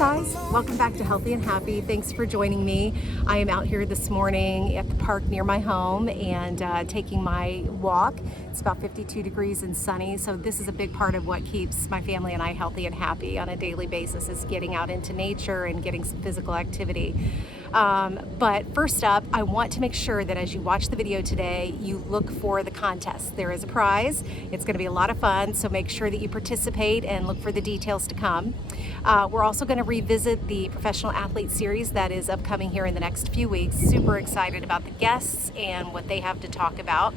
guys, welcome back to Healthy and Happy. Thanks for joining me. I am out here this morning at the park near my home and taking my walk. It's about 52 degrees and sunny, so this is a big part of what keeps my family and I healthy and happy on a daily basis, is getting out into nature and getting some physical activity. But first up, I want to make sure that as you watch the video today, you look for the contest. There is a prize. It's going to be a lot of fun, so make sure that you participate and look for the details to come. We're also going to revisit the professional athlete series that is upcoming here in the next few weeks. Super excited about the guests and what they have to talk about.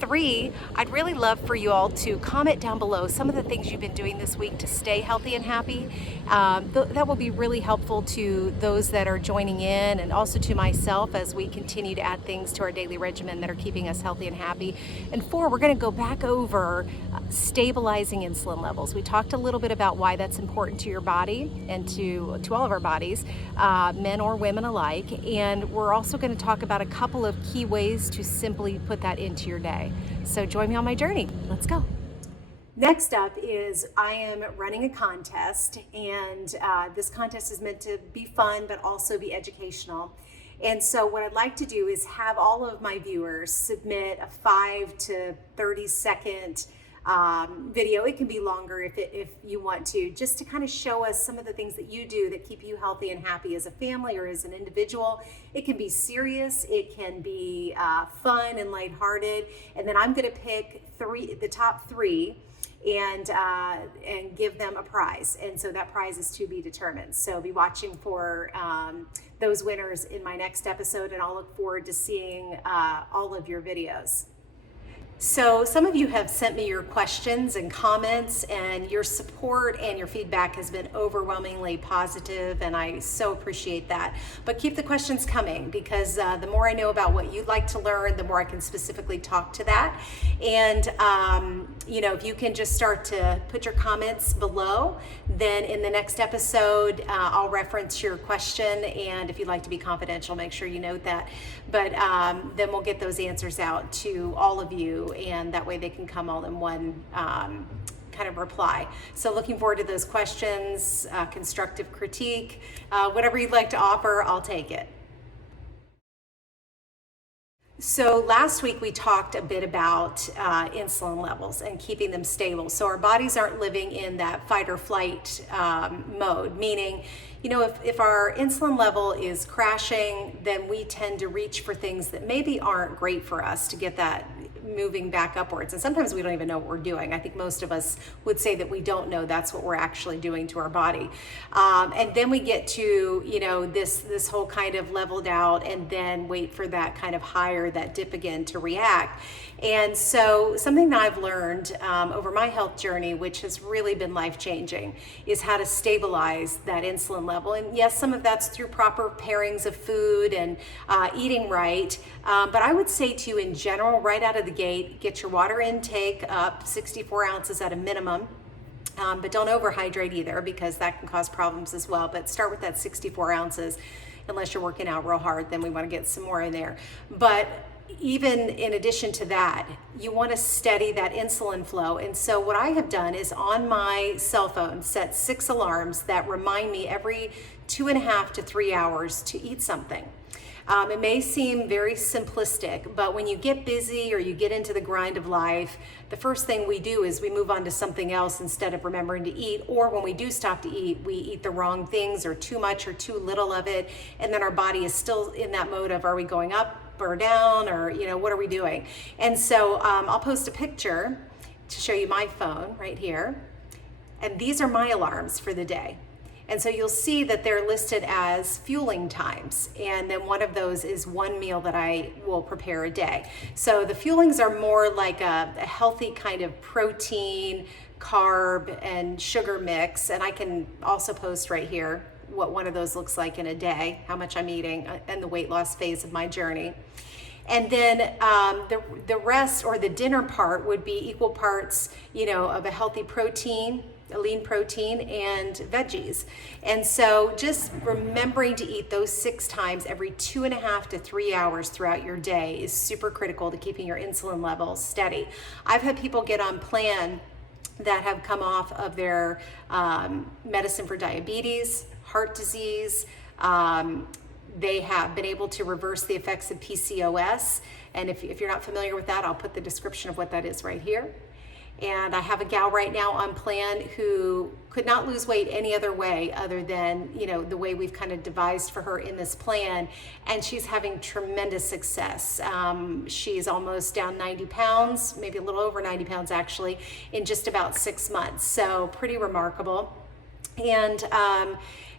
3, I'd really love for you all to comment down below some of the things you've been doing this week to stay healthy and happy. That will be really helpful to those that are joining in, and also to myself as we continue to add things to our daily regimen that are keeping us healthy and happy. And 4, we're going to go back over stabilizing insulin levels. We talked a little bit about why that's important to your body and to all of our bodies, men or women alike. And we're also going to talk about a couple of key ways to simply put that into your day. So join me on my journey. Let's go. Next up is I am running a contest, and this contest is meant to be fun but also be educational. And so what I'd like to do is have all of my viewers submit a 5 to 30 second video. It can be longer if you want to, just to kind of show us some of the things that you do that keep you healthy and happy as a family or as an individual. It can be serious, it can be fun and lighthearted, and then I'm going to pick the top 3 and give them a prize. And so that prize is to be determined. So be watching for those winners in my next episode, and I'll look forward to seeing all of your videos. So some of you have sent me your questions and comments, and your support and your feedback has been overwhelmingly positive, and I so appreciate that. But keep the questions coming, because the more I know about what you'd like to learn, the more I can specifically talk to that. And if you can just start to put your comments below, then in the next episode, I'll reference your question, and if you'd like to be confidential, make sure you note that. But then we'll get those answers out to all of you, and that way they can come all in one kind of reply. So looking forward to those questions, constructive critique, whatever you'd like to offer, I'll take it. So last week we talked a bit about insulin levels and keeping them stable. So our bodies aren't living in that fight or flight mode, meaning, if our insulin level is crashing, then we tend to reach for things that maybe aren't great for us to get that moving back upwards. And sometimes we don't even know what we're doing. I think most of us would say that we don't know that's what we're actually doing to our body. And then we get to, this whole kind of leveled out, and then wait for that kind of higher, that dip again to react. And so something that I've learned over my health journey, which has really been life-changing, is how to stabilize that insulin level. And yes, some of that's through proper pairings of food and eating right. But I would say to you in general, right out of the gate, get your water intake up 64 ounces at a minimum. But don't overhydrate either, because that can cause problems as well. But start with that 64 ounces. Unless you're working out real hard, then we want to get some more in there. But even in addition to that, you want to steady that insulin flow. And so what I have done is, on my cell phone, set 6 alarms that remind me every 2.5 to 3 hours to eat something. It may seem very simplistic, but when you get busy or you get into the grind of life, the first thing we do is we move on to something else instead of remembering to eat. Or when we do stop to eat, we eat the wrong things, or too much or too little of it. And then our body is still in that mode of, are we going up or down, or what are we doing? And so I'll post a picture to show you my phone right here. And these are my alarms for the day. And so you'll see that they're listed as fueling times. And then one of those is one meal that I will prepare a day. So the fuelings are more like a healthy kind of protein, carb, and sugar mix. And I can also post right here what one of those looks like in a day, how much I'm eating, and the weight loss phase of my journey. And then the rest, or the dinner part, would be equal parts, of a healthy protein, a lean protein, and veggies. And so just remembering to eat those 6 times every 2.5 to 3 hours throughout your day is super critical to keeping your insulin levels steady. I've had people get on plan that have come off of their medicine for diabetes, heart disease. They have been able to reverse the effects of PCOS. And if you're not familiar with that, I'll put the description of what that is right here. And I have a gal right now on plan who could not lose weight any other way other than, the way we've kind of devised for her in this plan. And she's having tremendous success. She's almost down 90 pounds, maybe a little over 90 pounds actually, in just about 6 months. So pretty remarkable.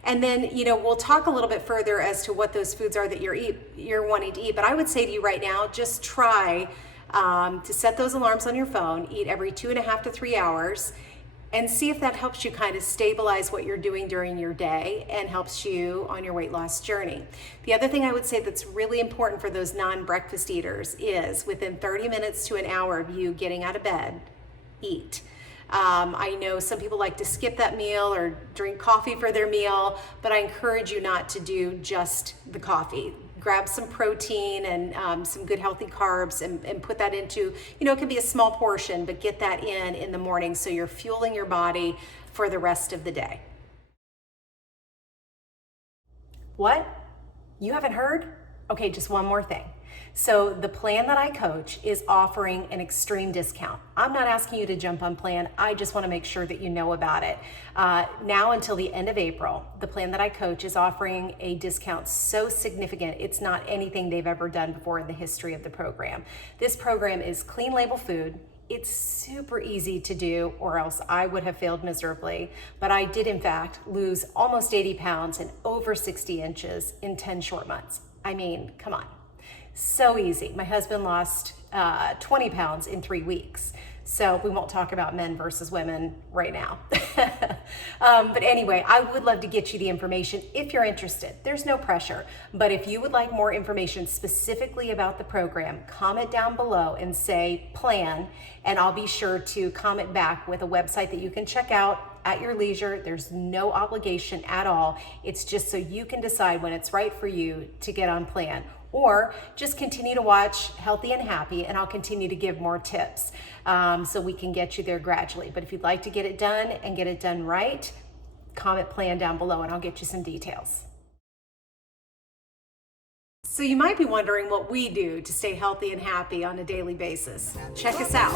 And then, we'll talk a little bit further as to what those foods are that you're wanting to eat. But I would say to you right now, just try to set those alarms on your phone, eat every 2.5 to 3 hours, and see if that helps you kind of stabilize what you're doing during your day and helps you on your weight loss journey. The other thing I would say that's really important for those non-breakfast eaters is within 30 minutes to an hour of you getting out of bed, eat. I know some people like to skip that meal or drink coffee for their meal, but I encourage you not to do just the coffee. Grab some protein and some good healthy carbs and put that into, it can be a small portion, but get that in the morning so you're fueling your body for the rest of the day. What? You haven't heard? Okay, just one more thing. So the plan that I coach is offering an extreme discount. I'm not asking you to jump on plan. I just want to make sure that you know about it. Now until the end of April, the plan that I coach is offering a discount so significant, it's not anything they've ever done before in the history of the program. This program is clean label food. It's super easy to do, or else I would have failed miserably. But I did, in fact, lose almost 80 pounds and over 60 inches in 10 short months. I mean, come on. So easy. My husband lost 20 pounds in 3 weeks. So we won't talk about men versus women right now. But anyway, I would love to get you the information if you're interested. There's no pressure. But if you would like more information specifically about the program, comment down below and say plan, and I'll be sure to comment back with a website that you can check out at your leisure. There's no obligation at all. It's just so you can decide when it's right for you to get on plan. Or just continue to watch Healthy and Happy, and I'll continue to give more tips so we can get you there gradually. But if you'd like to get it done and get it done right, comment plan down below and I'll get you some details. So you might be wondering what we do to stay healthy and happy on a daily basis. Check us out.